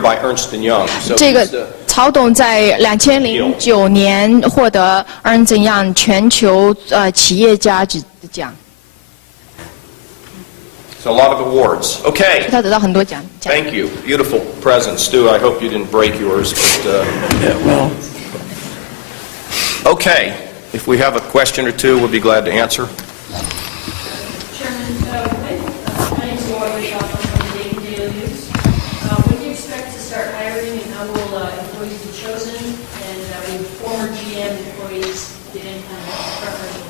by Ernst Young. So 这个曹董在2009年获得 Ernst Young 全球企业家的奖。 So a lot of awards. Okay. 他得到很多奖。 Thank you. Beautiful present, Stu. I hope you didn't break yours, but yeah, well. Okay. If we have a question or two, we'll be glad to answer. Chairman, my name is Laura Bischoff. I'm from the Dayton Daily News. When do you expect to start hiring, and how will employees be chosen? And will former GM employees get any kind of preferential?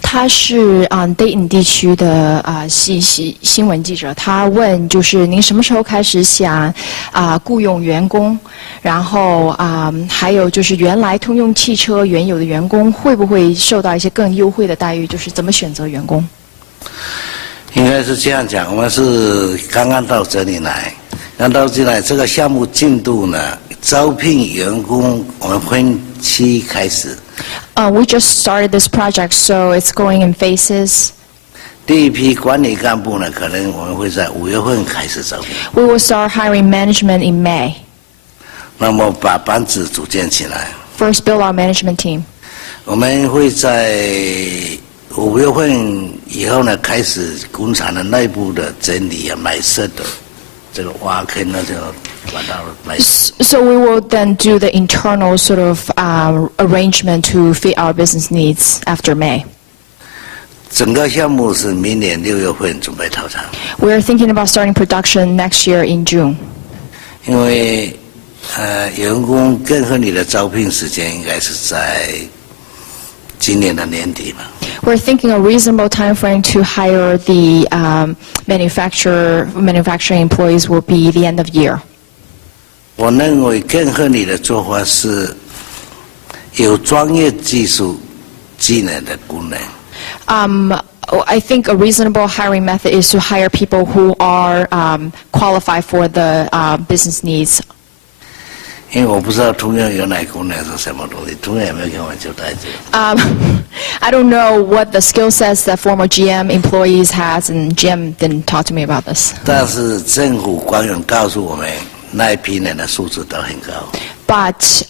他是Dayton 地区的新闻记者，他问就是您什么时候开始想雇佣员工，然后还有就是原来通用汽车原有的员工会不会受到一些更优惠的待遇，就是怎么选择员工？应该是这样讲，我们是刚刚到这里来，刚到这里来，这个项目进度呢，招聘员工我们分期开始。 We just started this project, so it's going in phases. 第一批管理干部呢，可能我们会在5月份开始招聘。We will start hiring management in May. 那么把班子组建起来。First, build our management team. 我们会在5月份以后呢，开始工厂的内部的整理啊、埋设的这个挖坑啊，这个。 So we will then do the internal sort of arrangement to fit our business needs after May. 整个项目是明年6月份准备投产。We are thinking about starting production next year in June. 因为员工更合理的招聘时间应该是在今年的年底嘛。 We're thinking a reasonable time frame to hire the manufacturing employees will be the end of year. 我认为更合理的做法是有专业技术技能的工人。I think a reasonable hiring method is to hire people who are qualified for the business needs. 因为我不知道通用有奶工人是什么东西，通用也没有跟我交代这个。I don't know what the skill sets that former GM employees has, and GM didn't talk to me about this. 但是政府官员告诉我们。 那一批人的素质都很高。But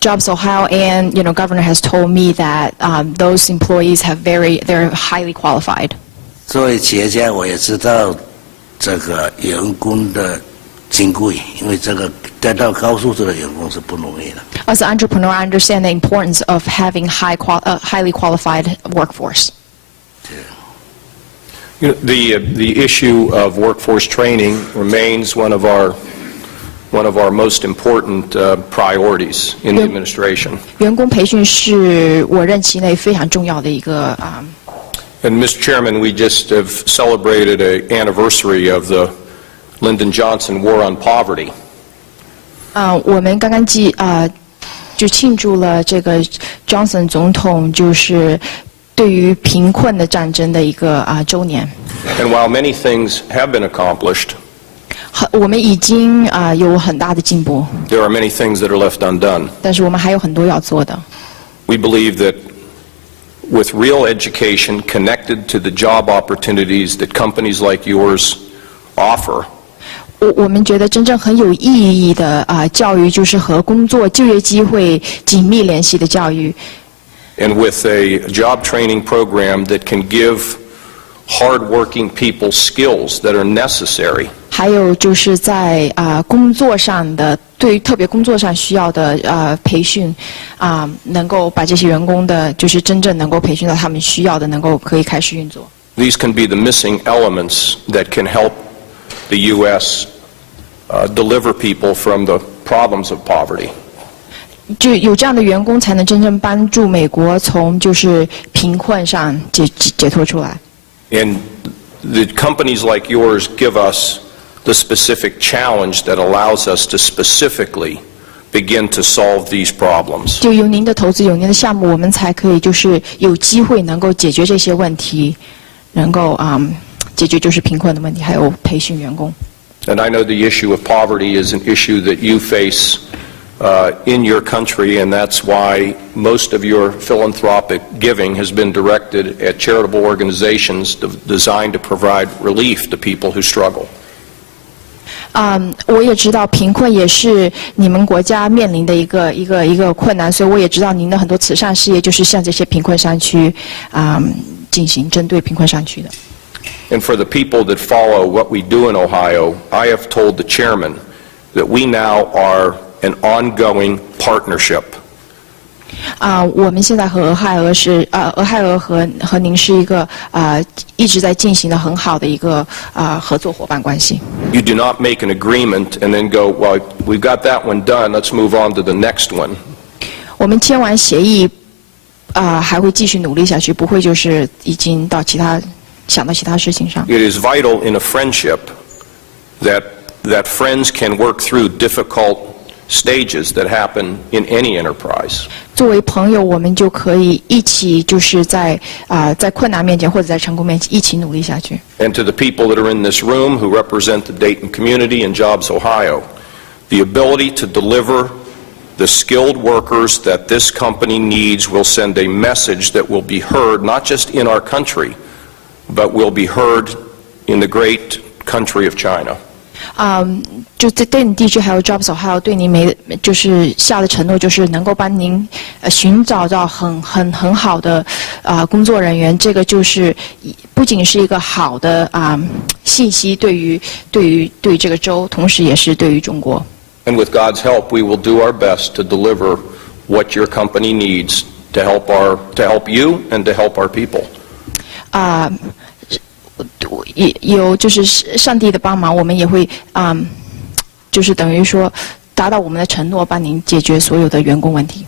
Jobs Ohio and Governor has told me that those employees they're highly qualified. 作为企业家，我也知道这个员工的珍贵，因为这个得到高素质的员工是不容易的。As an entrepreneur, I understand the importance of having highly qualified workforce. You know, the issue of workforce training remains one of our most important priorities in the administration. 员工培训是我任期内非常重要的一个。And Mr. Chairman, we just have celebrated an anniversary of the Lyndon Johnson War on Poverty. 我们刚刚就庆祝了这个 Johnson 总统就是对于贫困的战争的一个周年。And while many things have been accomplished, 我们已经有很大的进步。There are many things that are left undone. 但是我们还有很多要做的。We believe that with real education connected to the job opportunities that companies like yours offer. 我们觉得真正很有意义的教育，就是和工作就业机会紧密联系的教育。And with a job training program that can give hard-working people skills that are necessary. 还有就是在工作上的，对于特别工作上需要的培训，能够把这些员工的，就是真正能够培训到他们需要的，可以开始运作。These can be the missing elements that can help the U.S. Deliver people from the problems of poverty. 就有这样的员工，才能真正帮助美国从就是贫困上解脱出来。And the companies like yours give us the specific challenge that allows us to specifically begin to solve these problems. 就有您的投资，有您的项目，我们才可以就是有机会能够解决这些问题，能够解决就是贫困的问题，还有培训员工。And I know the issue of poverty is an issue that you face in your country, and that's why most of your philanthropic giving has been directed at charitable organizations designed to provide relief to people who struggle. 我也知道贫困也是你们国家面临的一个困难，所以我也知道您的很多慈善事业就是向这些贫困山区进行针对贫困山区的。And for the people that follow what we do in Ohio, I have told the chairman that we now are an ongoing partnership. 我们现在和俄亥俄和您是一个一直在进行的很好的一个合作伙伴关系。You do not make an agreement and then go, well, we've got that one done, let's move on to the next one. 我们签完协议，还会继续努力下去，不会就是已经到想到其他事情上。It is vital in a friendship that friends can work through difficult stages that happen in any enterprise. 作为朋友，我们就可以一起，就是在困难面前或者在成功面前一起努力下去。And to the people that are in this room who represent the Dayton community and Jobs Ohio, the ability to deliver the skilled workers that this company needs will send a message that will be heard not just in our country, but will be heard in the great country of China. 就在对你地区还有 Jobs Ohio 对您就是下的承诺，就是能够帮您寻找到很好的工作人员，这个就是不仅是一个好的信息，对于这个州，同时也是对于中国。And with God's help, we will do our best to deliver what your company needs to help you and to help our people. 有就是上帝的帮忙，我们也会就是等于说达到我们的承诺，帮您解决所有的员工问题。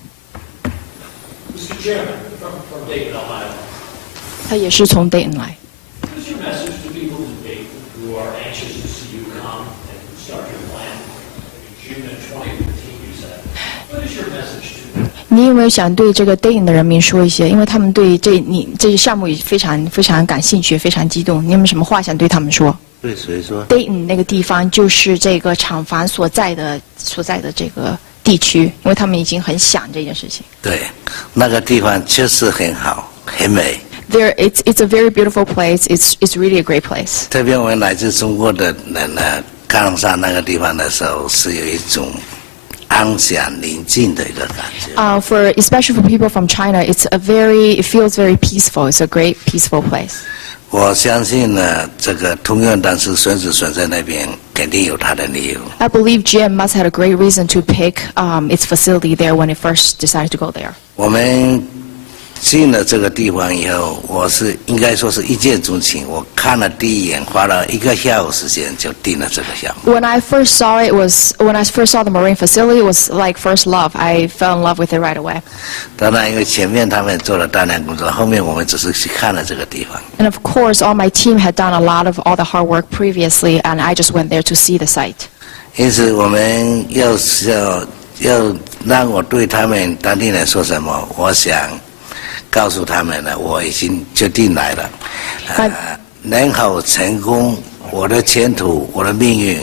Mr. Chairman, from Dayton, Ohio. 他也是从 Dayton 来。What is your message to people in Dayton who are anxious to see you come and start your plant in June of 2015, you said? What is your message to them? 你有没有想对这个 Dayton 的人民说一些？因为他们对这个项目也非常感兴趣，非常激动。你有没有什么话想对他们说？对谁说？ Dayton 那个地方就是这个厂房所在的这个地区，因为他们已经很想这件事情。对，那个地方确实很好，很美。It's a very beautiful place. It's really a great place. 特别我们来自中国的人呢，刚上那个地方的时候，是有一种安详宁静的一个感觉。Especially for people from China, it feels very peaceful. It's a great peaceful place. 我相信呢，这个通用当时孙子孙在那边肯定有他的理由。I believe GM must have had a great reason to pick its facility there when it first decided to go there. 我们进了这个地方以后，我是应该说是一见钟情。我看了第一眼，花了1个下午时间就定了这个项目。When I first saw the marine facility, it was like first love. I fell in love with it right away. 当然，因为前面他们做了大量工作，后面我们只是去看了这个地方。And of course, all my team had done a lot of all the hard work previously, and I just went there to see the site. 因此，我们要让我对他们当地人说什么，我想告诉他们呢，我已经决定来了。能否成功，我的前途，我的命运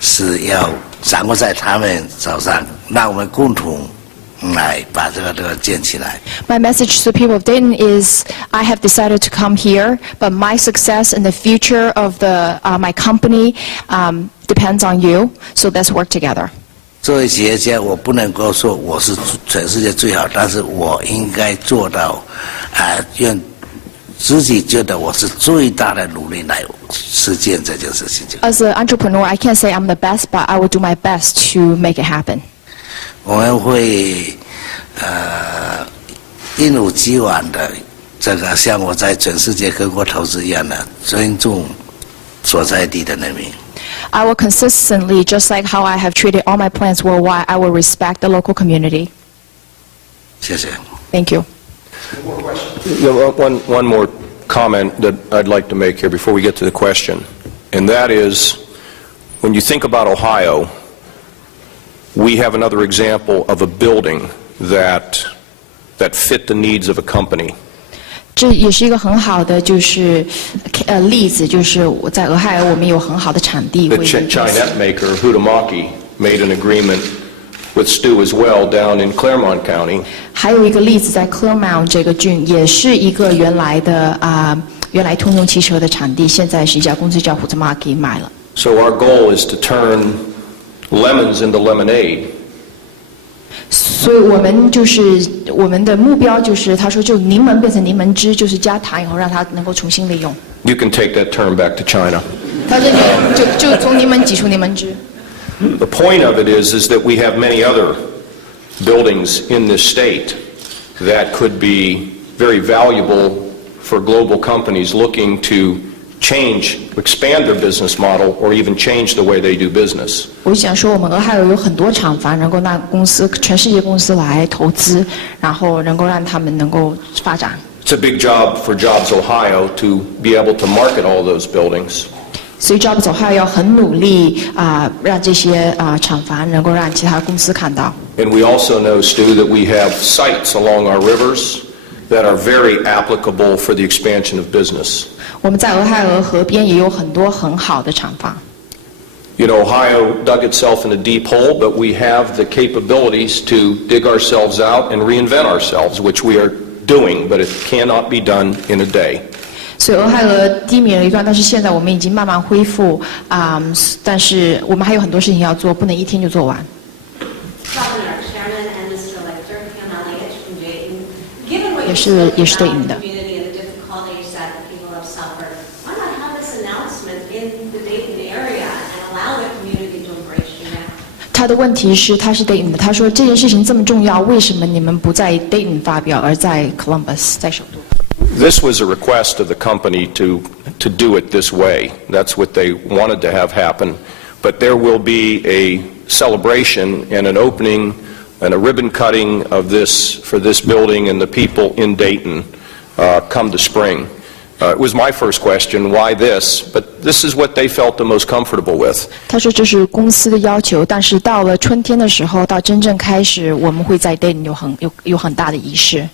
是要掌握在他们手上，让我们共同来把这个建起来。My message to the people of Dayton is, I have decided to come here, but my success and the future of my company depends on you. So let's work together. 作为企业家，我不能够说我是全世界最好，但是我应该做到，用自己觉得我是最大的努力来实践这件事情。As an entrepreneur, I can't say I'm the best, but I will do my best to make it happen. 我们会一如既往的这个像我在全世界各国投资一样的尊重所在地的人民。I will consistently, just like how I have treated all my plants worldwide, I will respect the local community. 谢谢。 Thank you. One more comment that I'd like to make here before we get to the question, and that is, when you think about Ohio, we have another example of a building that fit the needs of a company. 这也是一个很好的就是例子，就是我在俄亥俄我们有很好的场地。 The Chinette maker, Huhtamaki, made an agreement with Stu as well down in Claremont County. 还有一个例子在 Claremont 这个郡，也是一个原来通用汽车的场地，现在是一家公司叫 Huhtamaki 买了。So our goal is to turn lemons into lemonade. 所以我们的目标就是，他说就柠檬变成柠檬汁，就是加糖以后让它能够重新利用。You can take that term back to China. 他这个就从柠檬挤出柠檬汁。The point of it is that we have many other buildings in this state that could be very valuable for global companies looking to expand their business model, or even change the way they do business. 我想说，我们俄亥俄有很多厂房，能够让全世界公司来投资，然后能够让他们能够发展。It's a big job for Jobs Ohio to be able to market all those buildings. 所以 Jobs Ohio 要很努力让这些厂房能够让其他公司看到。And we also know, Stu, that we have sites along our rivers that are very applicable for the expansion of business. 我们在俄亥俄河边也有很多很好的厂房。You know, Ohio dug itself in a deep hole, but we have the capabilities to dig ourselves out and reinvent ourselves, which we are doing, but it cannot be done in a day. 所以俄亥俄低迷了一段，但是现在我们已经慢慢恢复但是我们还有很多事情要做，不能一天就做完。Governor, Chairman, and Mr. Lecter, Kim Elliott from Dayton. Given what 也 you 是 spoke 也是 about 对应 the 的。 community and the difficulties that the people have suffered, why not have this announcement in the Dayton area and allow the community to embrace you now? 他的问题是，他是 Dayton 的，他说这件事情这么重要，为什么你们不在 Dayton 发表，而在 Columbus 在首都？ This was a request of the company to do it this way. That's what they wanted to have happen. But there will be a celebration and an opening and a ribbon cutting of for this building and the people in Dayton come the spring. It was my first question, why this? But this is what they felt the most comfortable with. 他说这是公司的要求，但是到了春天的时候，到真正开始，我们会在 Dayton 有很大的仪式。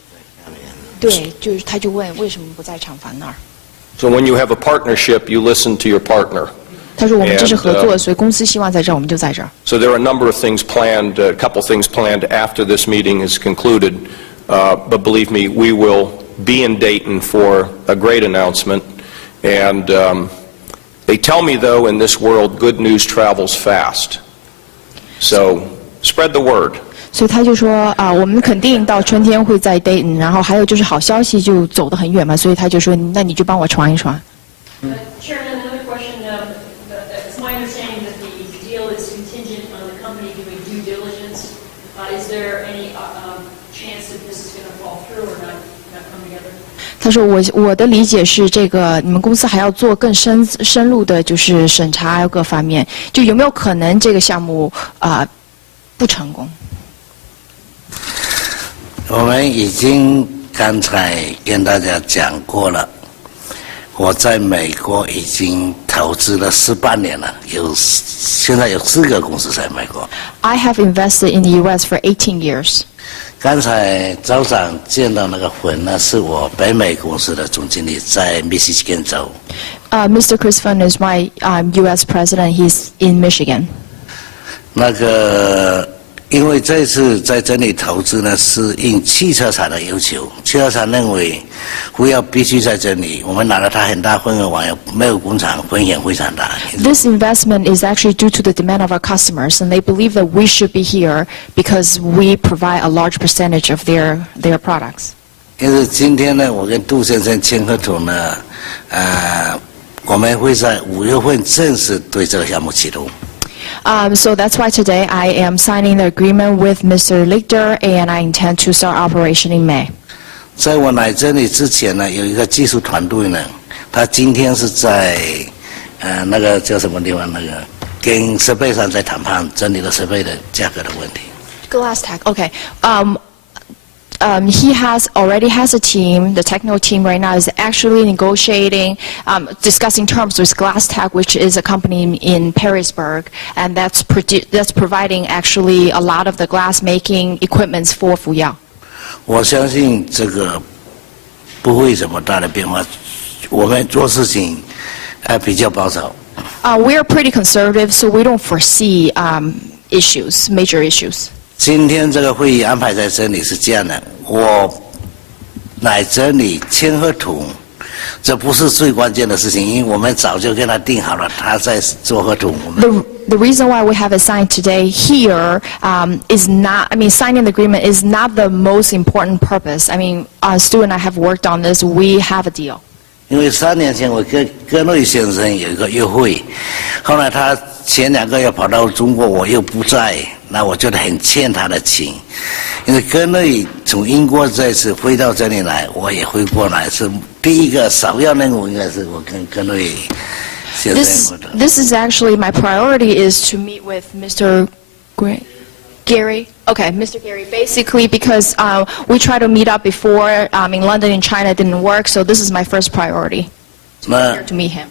对，就是他就问为什么不在厂房那儿？ So when you have a partnership, you listen to your partner. 他说我们这是合作，所以公司希望在这儿，我们就在这儿。 So there are a number of things planned, a couple things planned after this meeting is concluded. But believe me, we will be in Dayton for a great announcement. And they tell me, though, in this world, good news travels fast. So spread the word. 所以他就说我们肯定到春天会在 Dayton， 然后还有就是好消息就走得很远嘛，所以他就说那你就帮我传一传。 Chairman, another question. It's my understanding that the deal is contingent on the company doing due diligence. Is there any chance that this is going to fall through or not come together? 他说我的理解是这个你们公司还要做更深入的就是审查各方面，就有没有可能这个项目不成功？ 我们已经刚才跟大家讲过了，我在美国已经投资了18年了，现在有4个公司在美国。 I have invested in the U.S. for 18 years. 刚才州长见到那个混呢，是我北美公司的总经理，在密西根州。Mr. Chris Fun is my U.S. president. He's in Michigan. 那个。 因为这次在这里投资呢，是应汽车厂的要求。汽车厂认为，必须在这里，我们拿了它很大份额，没有工厂，风险非常大。This investment is actually due to the demand of our customers, and they believe that we should be here because we provide a large percentage of their products. 因此今天呢，我跟杜先生签合同呢，我们会在5月份正式对这个项目启动。 So that's why today I am signing the agreement with Mr. Lichter, and I intend to start operation in May. 在我来这里之前呢，有一个技术团队呢，他今天是在那个叫什么地方？那个跟设备上在谈判这里的设备的价格的问题。 Glass Tech, okay. He already has a team. The technical team right now is actually negotiating, discussing terms with Glass Tech, which is a company in Perrysburg, and that's providing actually a lot of the glass making equipments for Fuyao. 我相信这个不会什么大的变化。我们做事情比较保守。We are pretty conservative, so we don't foresee major issues. 今天这个会议安排在这里是这样的，我来这里签合同，这不是最关键的事情，因为我们早就跟他定好了，他在做合同。我们 The reason why we have it signed today here is not, I mean, signing the agreement is not the most important purpose. I mean, Stu and I have worked on this. We have a deal. 因为3年前我跟戈瑞先生有一个约会，后来他前2个月跑到中国，我又不在，那我觉得很欠他的情。因为戈瑞从英国这次飞到这里来，我也飞过来，是第一个首要任务，应该是我跟戈瑞先 This 生。 this is actually my priority is to meet with Mr. Gary. Okay, Mr. Gary. Basically, because we tried to meet up before in London and China, it didn't work. So this is my first priority 那 to meet him.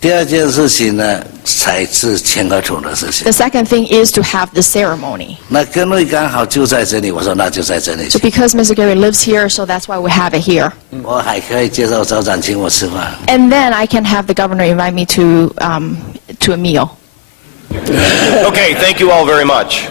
第2件事情呢，才是签合同的事情 The。second thing is to have the ceremony. 那戈瑞刚好就在这里，我说那就在这里 So 去。 because Mr. Gary lives here, so that's why we have it here. 我还可以接受州长请我吃饭。 And then I can have the governor invite me to a meal. Okay, thank you all very much.